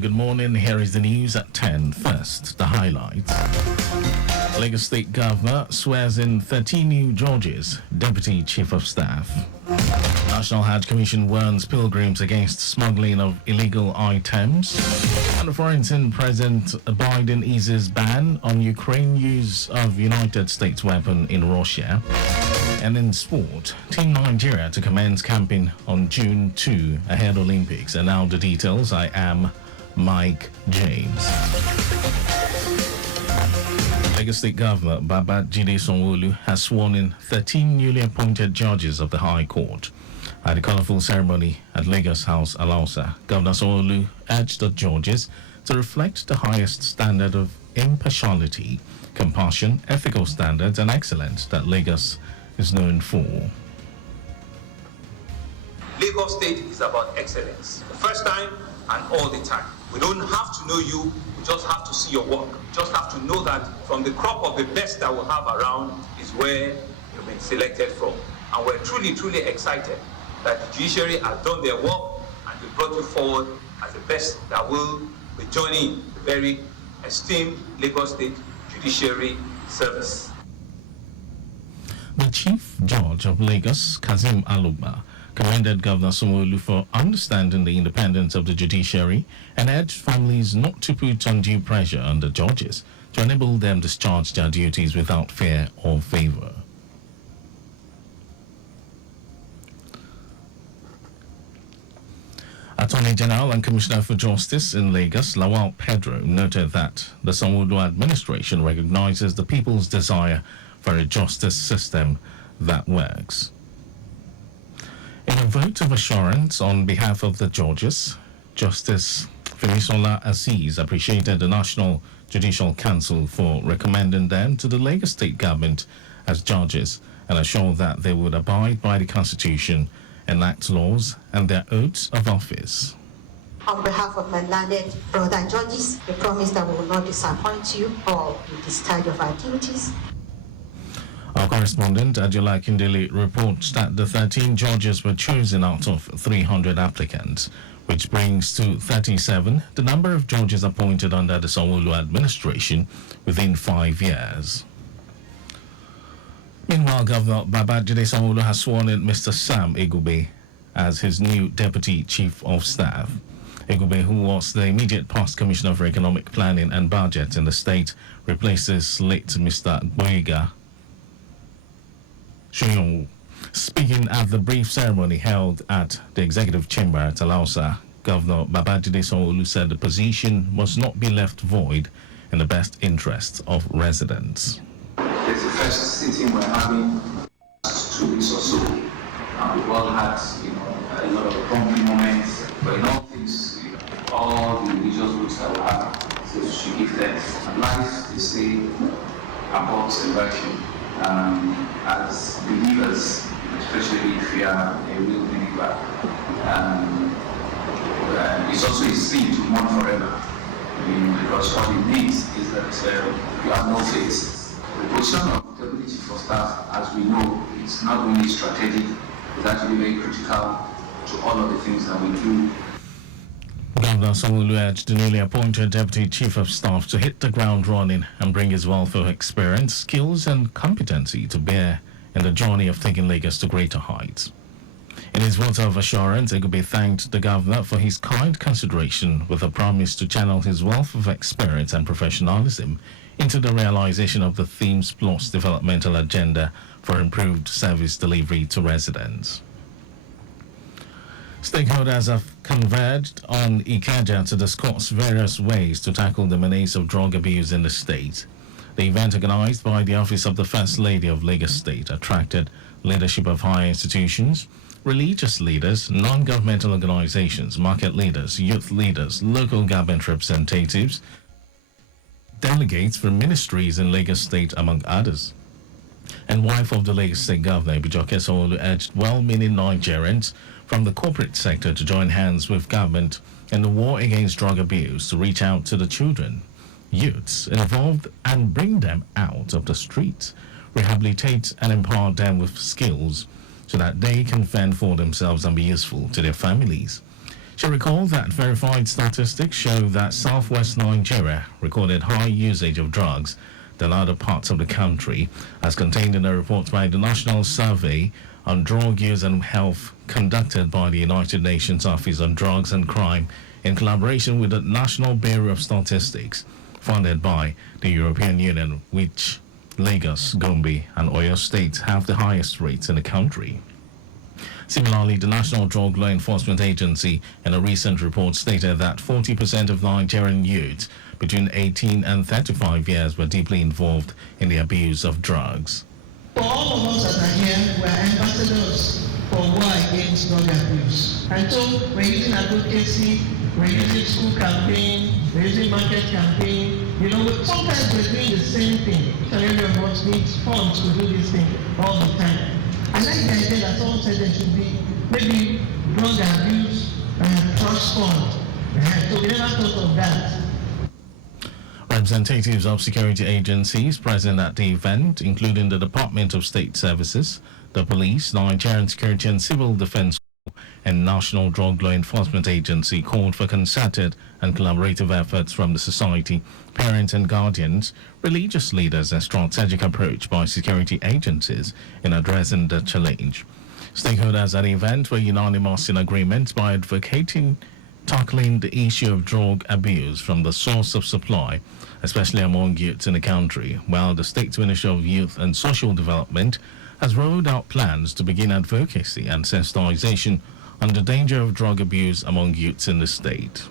Good morning, here is the news at 10. First, the highlights. Lagos State Governor swears in 13 new judges, Deputy Chief of Staff. National Hajj Commission warns pilgrims against smuggling of illegal items. And the foreign President Biden eases ban on Ukraine use of United States weapon in Russia. And in sport, Team Nigeria to commence camping on June 2 ahead Olympics. And now the details. I am Mike James. Lagos State Governor Babajide Sanwo-Olu has sworn in 13 newly appointed judges of the High Court. At a colourful ceremony at Lagos House, Alausa, Governor Sanwo-Olu urged the judges to reflect the highest standard of impartiality, compassion, ethical standards and excellence that Lagos is known for. Lagos State is about excellence. The first time and all the time. We don't have to know you, we just have to see your work. We just have to know that from the crop of the best that we have around is where you've been selected from. And we're truly, truly excited that the judiciary has done their work and they brought you forward as the best that will be joining the very esteemed Lagos State Judiciary Service. The Chief Judge of Lagos, Kazim Alugba, commended Governor Sanwo-Olu for understanding the independence of the judiciary and urged families not to put undue pressure on the judges to enable them discharge their duties without fear or favor. Attorney General and Commissioner for Justice in Lagos, Lawal Pedro, noted that the Sanwo-Olu administration recognizes the people's desire for a justice system that works. In a vote of assurance on behalf of the judges, Justice Femisola Aziz appreciated the National Judicial Council for recommending them to the Lagos State government as judges and assured that they would abide by the Constitution, enact laws and their oaths of office. On behalf of my learned brother judges, we promise that we will not disappoint you or be discharge of our duties. Our correspondent, Adjola Kindele, reports that the 13 judges were chosen out of 300 applicants, which brings to 37 the number of judges appointed under the Sanwo-Olu administration within 5 years. Meanwhile, Governor Babajide Sanwo-Olu has sworn in Mr. Sam Igube as his new Deputy Chief of Staff. Igube, who was the immediate past Commissioner for Economic Planning and Budget in the state, replaces late Mr. Boyega Shoyong. Speaking at the brief ceremony held at the Executive Chamber at Alausa, Governor Babajide Sanwo-Olu said the position must not be left void in the best interests of residents. It's the first sitting we're having 2 weeks or so. We've all had, a lot of bumpy moments, but in all things, all the religious groups that we have, so we should give thanks. And life, they say, about virtue. As believers, especially if you are a real believer, it's also a sin to mourn forever. Because what it means is that you have no faith. The position of Deputy Chief of Staff, as we know, it's not only strategic, it's actually very critical to all of the things that we do. Governor Sanwo-Olu urged the newly appointed Deputy Chief of Staff to hit the ground running and bring his wealth of experience, skills and competency to bear in the journey of taking Lagos to greater heights. In his vote of assurance, Igube thanked the governor for his kind consideration with a promise to channel his wealth of experience and professionalism into the realization of the Themes Plus developmental agenda for improved service delivery to residents. Stakeholders have converged on Ikeja to discuss various ways to tackle the menace of drug abuse in the state. The event, organized by the Office of the First Lady of Lagos State, attracted leadership of higher institutions, religious leaders, non-governmental organizations, market leaders, youth leaders, local government representatives, delegates from ministries in Lagos State, among others. And wife of the Lagos State Governor, Bijoke Sanwo-Olu, urged well-meaning Nigerians from the corporate sector to join hands with government in the war against drug abuse to reach out to the children, youths involved and bring them out of the streets, rehabilitate and empower them with skills so that they can fend for themselves and be useful to their families. She recalled that verified statistics show that southwest Nigeria recorded high usage of drugs than other parts of the country, as contained in a report by the National Survey on Drug Use and Health conducted by the United Nations Office on Drugs and Crime in collaboration with the National Bureau of Statistics, funded by the European Union, which Lagos, Gombe and Oyo states have the highest rates in the country. Similarly, the National Drug Law Enforcement Agency in a recent report stated that 40% of Nigerian youths between 18 and 35 years were deeply involved in the abuse of drugs. For all of us that are here, we are ambassadors for war against drug abuse. And so we're using advocacy, we're using school campaign, we're using market campaign. You know, sometimes we're doing the same thing. Each and every of us needs funds to do this thing all the time. I like the idea that someone said there should be maybe drug abuse trust fund. So we never thought of that. Representatives of security agencies present at the event, including the Department of State Services, the Police, Nigerian Security and Civil Defense and National Drug Law Enforcement Agency, called for concerted and collaborative efforts from the society, parents and guardians, religious leaders, and strategic approach by security agencies in addressing the challenge. Stakeholders at the event were unanimous in agreement by advocating tackling the issue of drug abuse from the source of supply, especially among youths in the country, while the State Ministry of Youth and Social Development has rolled out plans to begin advocacy and sensitization on the danger of drug abuse among youths in the state.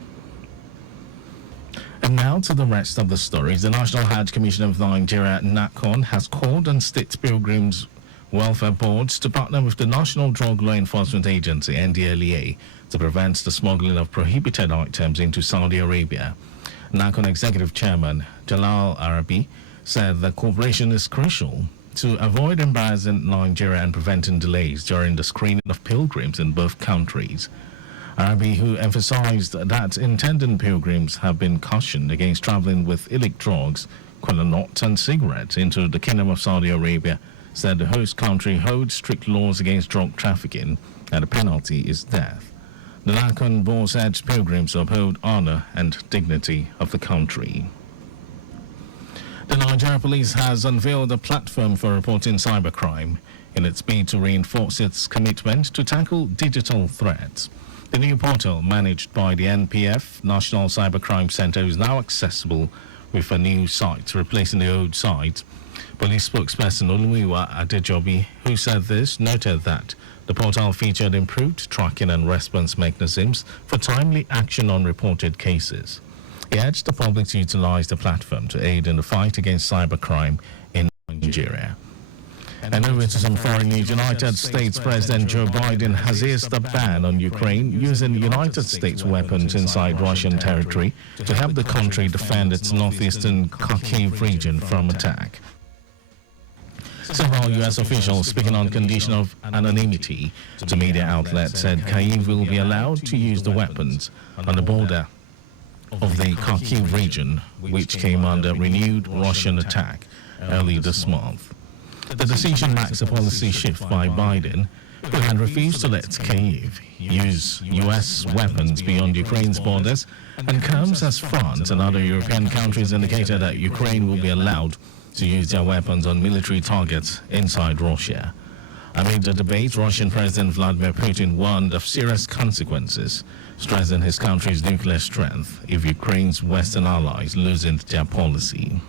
And now to the rest of the stories. The National Hajj Commission of Nigeria, NACON, has called on state pilgrims' welfare boards to partner with the National Drug Law Enforcement Agency, NDLEA, to prevent the smuggling of prohibited items into Saudi Arabia. NACON Executive Chairman Jalal Arabi said the cooperation is crucial to avoid embarrassing Nigeria and preventing delays during the screening of pilgrims in both countries. Arabi, who emphasized that intending pilgrims have been cautioned against traveling with illicit drugs, kola nut and cigarettes into the Kingdom of Saudi Arabia, said the host country holds strict laws against drug trafficking and the penalty is death. The NACON board urged pilgrims to uphold honor and dignity of the country. The Nigeria Police has unveiled a platform for reporting cybercrime in its bid to reinforce its commitment to tackle digital threats. The new portal, managed by the NPF, National Cybercrime Center, is now accessible with a new site replacing the old site. Police spokesperson Olumiwa Adejobi, who said this, noted that the portal featured improved tracking and response mechanisms for timely action on reported cases. He urged the public to utilize the platform to aid in the fight against cybercrime in Nigeria. And over to some foreign news. United States President Joe Biden has eased a ban on Ukraine using United States weapons inside Russian territory to help the country defend its northeastern Kharkiv region from attack. Several U.S. officials, speaking on condition of anonymity to media outlets, said Kyiv will be allowed to use the weapons on the border of the Kharkiv region, which came under renewed Russian attack early this month. The decision marks a policy shift by Biden, who had refused to let Kyiv use U.S. weapons beyond Ukraine's borders, and comes as France and other European countries indicated that Ukraine will be allowed to use their weapons on military targets inside Russia. Amid the debate, Russian President Vladimir Putin warned of serious consequences, stressing his country's nuclear strength if Ukraine's Western allies loosened their policy.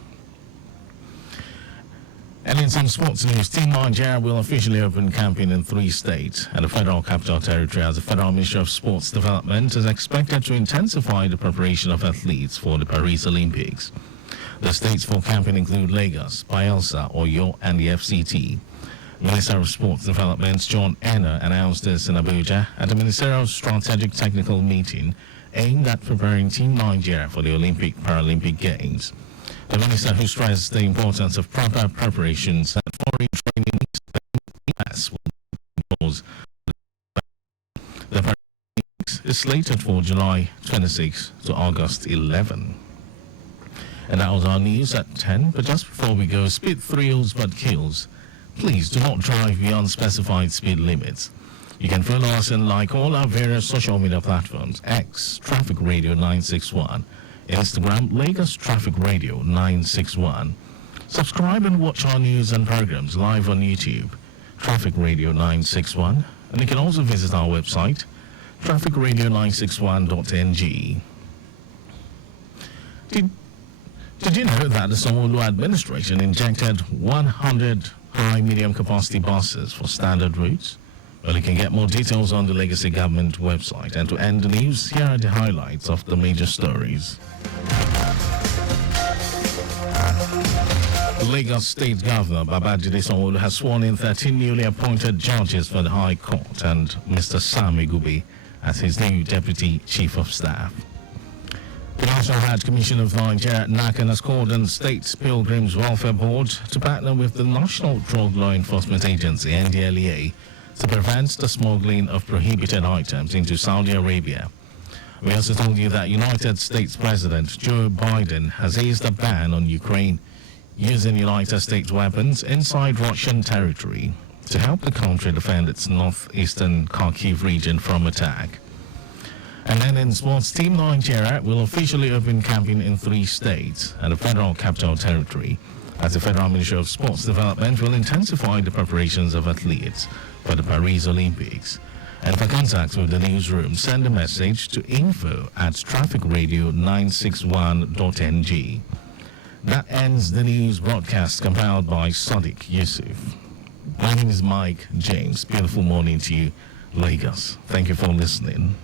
And in some sports news, Team Nigeria will officially open camping in 3 states and the Federal Capital Territory, as the Federal Ministry of Sports Development is expected to intensify the preparation of athletes for the Paris Olympics. The states for camping include Lagos, Bayelsa, Oyo, and the FCT. Minister of Sports Development John Enna announced this in Abuja at the Ministerial Strategic Technical Meeting aimed at preparing Team Nigeria for the Olympic Paralympic Games. The minister, who stressed the importance of proper preparations and foreign training in the US, will the Paralympics is slated for July 26 to August 11. And that was our news at 10. But just before we go, speed thrills but kills. Please do not drive beyond specified speed limits. You can follow us and like all our various social media platforms: X, Traffic Radio 961, Instagram, Lagos Traffic Radio 961. Subscribe and watch our news and programs live on YouTube, Traffic Radio 961, and you can also visit our website, trafficradio961.ng. Did you know that the Sanwo-Olu administration injected 100 high-medium capacity buses for standard routes? Well, you can get more details on the Legacy Government website. And to end the news, here are the highlights of the major stories. Lagos State Governor Babajide Sanwo-Olu has sworn in 13 newly appointed judges for the High Court and Mr. Sam Igube as his new Deputy Chief of Staff. The National Hajj Commission of Nigeria, NACAN, has called on State Pilgrims Welfare Board to partner with the National Drug Law Enforcement Agency, NDLEA, to prevent the smuggling of prohibited items into Saudi Arabia. We also told you that United States President Joe Biden has eased a ban on Ukraine using United States weapons inside Russian territory to help the country defend its northeastern Kharkiv region from attack. And then in sports, Team Nigeria will officially open camping in 3 states and the Federal Capital Territory, as the Federal Ministry of Sports Development will intensify the preparations of athletes for the Paris Olympics. And for contacts with the newsroom, send a message to info@trafficradio961.ng. That ends the news broadcast compiled by Sadiq Yusuf. My name is Mike James. Beautiful morning to you, Lagos. Thank you for listening.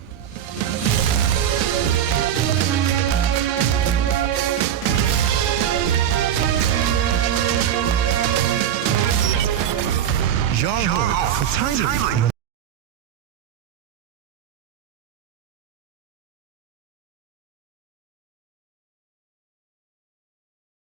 Your home for timely